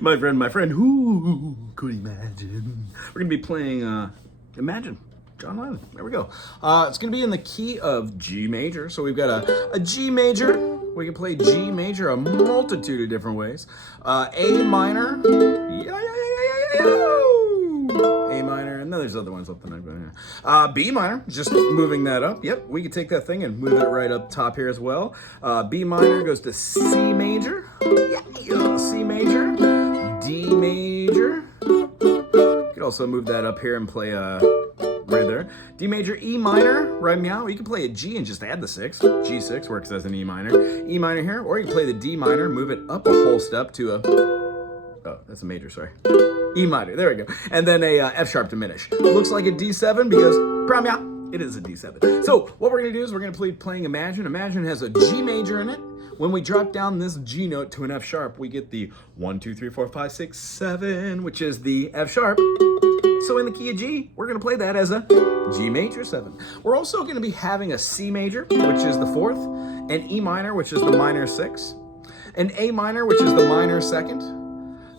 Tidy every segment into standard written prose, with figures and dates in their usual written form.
my friend, who could imagine? We're gonna be playing Imagine, John Lennon. There we go. It's gonna be in the key of G major. So we've got a G major. We can play G major a multitude of different ways. A minor. A minor, and then there's other ones up the neck. B minor, just moving that up. Yep, we can take that thing and move it right up top here as well. B minor goes to C major. Yeah, C major. D major. You could also move that up here and play right there. D major, E minor, right meow. You can play a G and just add the 6. G6 works as an E minor. E minor here, or you can play the D minor, move it up a whole step to a, oh, that's a major, sorry. E minor, there we go. And then a F sharp diminish. Looks like a D7 because, it is a D7. So what we're gonna do is we're gonna play playing Imagine. Imagine has a G major in it. When we drop down this G note to an F sharp, we get the 1, 2, 3, 4, 5, 6, 7, which is the F sharp. So in the key of G, we're gonna play that as a G major 7. We're also gonna be having a C major, which is the 4th, an E minor, which is the minor 6, an A minor, which is the minor 2nd.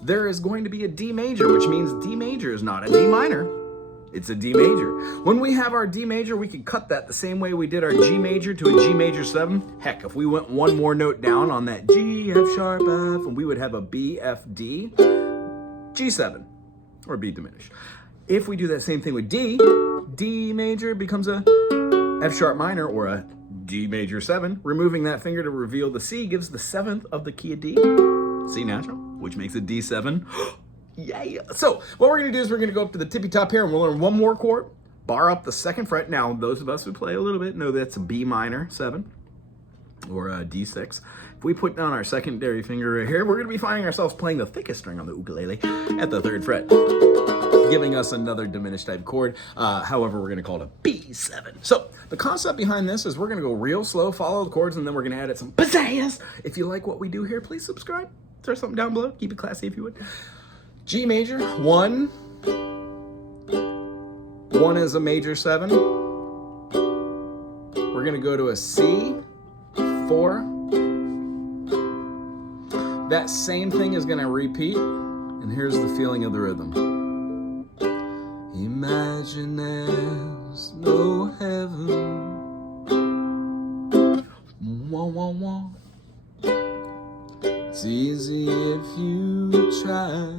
There is going to be a D major, which means D major is not a D minor. It's a D major. When we have our D major, we can cut that the same way we did our G major to a G major 7. Heck, if we went one more note down on that G, F sharp, F, and we would have a B, F, D, G7, or B diminished. If we do that same thing with D, D major becomes a F sharp minor or a D major 7. Removing that finger to reveal the C gives the 7th of the key of D, C natural, which makes it D7. Yeah. So what we're gonna do is we're gonna go up to the tippy top here and we'll learn one more chord, bar up the 2nd fret. Now, those of us who play a little bit know that's a B minor 7 or a D6. If we put down our secondary finger right here, we're gonna be finding ourselves playing the thickest string on the ukulele at the 3rd fret, giving us another diminished type chord. However, we're gonna call it a B7. So the concept behind this is we're gonna go real slow, follow the chords, and then we're gonna add some pizzazz. If you like what we do here, please subscribe. Throw something down below. Keep it classy if you would. G major, 1. 1 is a major 7. We're gonna go to a C, 4. That same thing is gonna repeat, and here's the feeling of the rhythm. Imagine there's no heaven. Wah, wah, wah. It's easy if you try.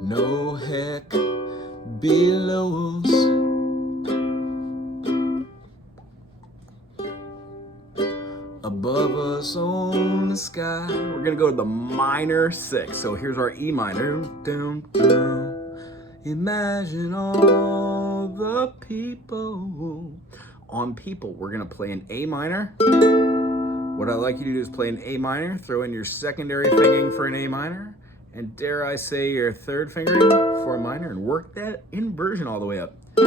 No heck below us. Above us on the sky. We're gonna go to the minor 6. So here's our E minor. Down, down. Imagine all the people. On people, we're gonna play an A minor. What I'd like you to do is play an A minor, throw in your secondary fingering for an A minor, and dare I say your 3rd fingering for a minor, and work that inversion all the way up. It's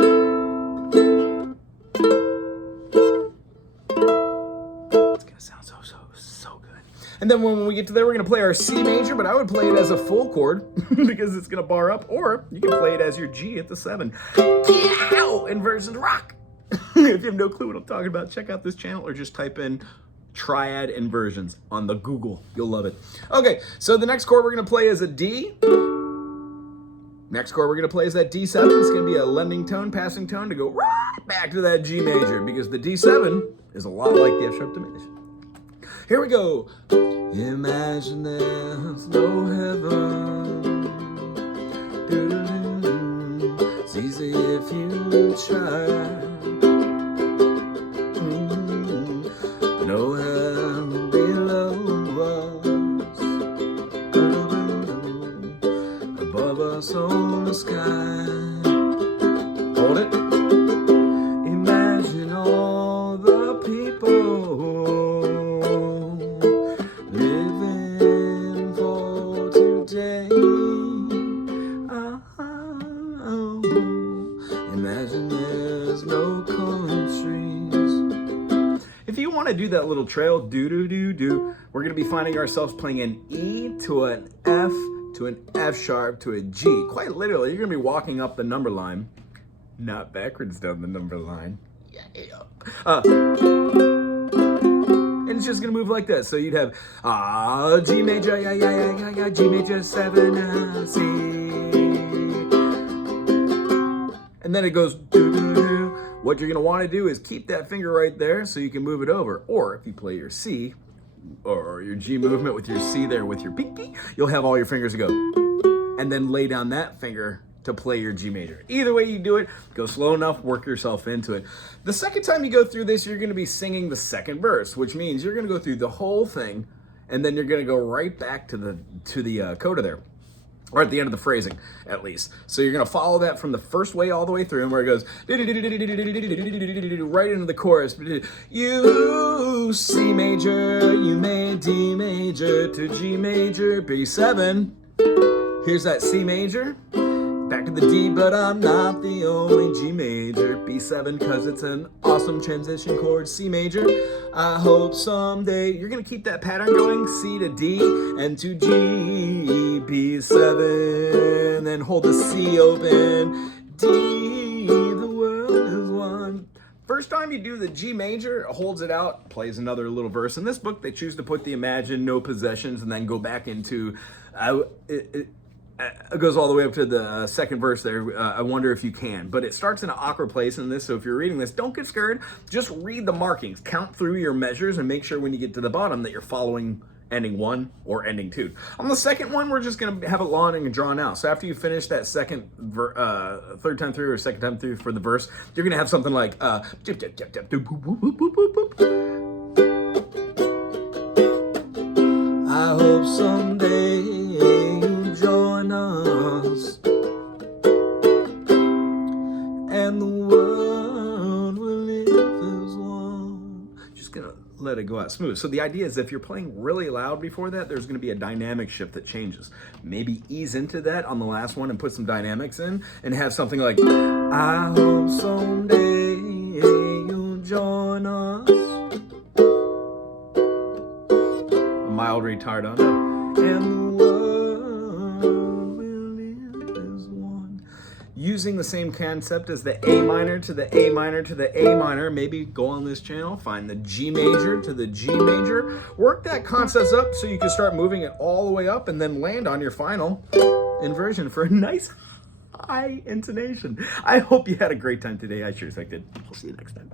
gonna sound so good. And then when we get to there, we're gonna play our C major, but I would play it as a full chord because it's gonna bar up, or you can play it as your G at the 7. Yow! Inversion to rock. If you have no clue what I'm talking about, check out this channel or just type in triad inversions on the Google. You'll love it. Okay, so the next chord we're gonna play is a D. Next chord we're gonna play is that D7. It's gonna be a lending tone, passing tone to go right back to that G major because the D7 is a lot like the F sharp diminished. Here we go. Imagine there's no heaven. It's easy if you try. No hell below us, above us on the sky. Hold it. Imagine all the people living for today. Imagine there's no countries. If you want to do that little trail, do, we're going to be finding ourselves playing an E to an F to an F sharp to a G. Quite literally, you're going to be walking up the number line, not backwards down the number line. Yeah. and it's just gonna move like this. So you'd have G major, yeah, yeah, yeah, yeah, yeah, G major 7, C. And then it goes do, do, do. What you're gonna wanna do is keep that finger right there so you can move it over. Or if you play your C, or your G movement with your C there with your pinky, you'll have all your fingers go. And then lay down that finger to play your G major. Either way you do it, go slow enough, work yourself into it. The second time you go through this, you're gonna be singing the second verse, which means you're gonna go through the whole thing, and then you're gonna go right back to the coda there, or at the end of the phrasing, at least. So you're gonna follow that from the first way all the way through, and where it goes right into the chorus. You C major, you made D major to G major, B7. Here's that C major, back to the D, but I'm not the only G major, B7, cause it's an awesome transition chord, C major. I hope someday, you're gonna keep that pattern going, C to D and to G, B7, then hold the C open, D, the world is one. First time you do the G major, it holds it out, plays another little verse. In this book, they choose to put the Imagine, No Possessions, and then go back into, it goes all the way up to the second verse there. I wonder if you can. But it starts in an awkward place in this, so if you're reading this, don't get scared. Just read the markings. Count through your measures and make sure when you get to the bottom that you're following ending 1 or ending 2. On the second one, we're just going to have it long and drawn out. So after you finish that third time through or second time through for the verse, you're going to have something like I hope someday you'll join us and the world will live as one. Just gonna let it go out smooth. So the idea is if you're playing really loud before that, there's gonna be a dynamic shift that changes. Maybe ease into that on the last one and put some dynamics in and have something like, I hope someday you'll join us. A mild retard on it. And the world will live as one. Using the same concept as the A minor to the A minor to the A minor, maybe go on this channel, find the G major to the G major, work that concept up so you can start moving it all the way up and then land on your final inversion for a nice high intonation. I hope you had a great time today. I sure as heck did. I'll see you next time.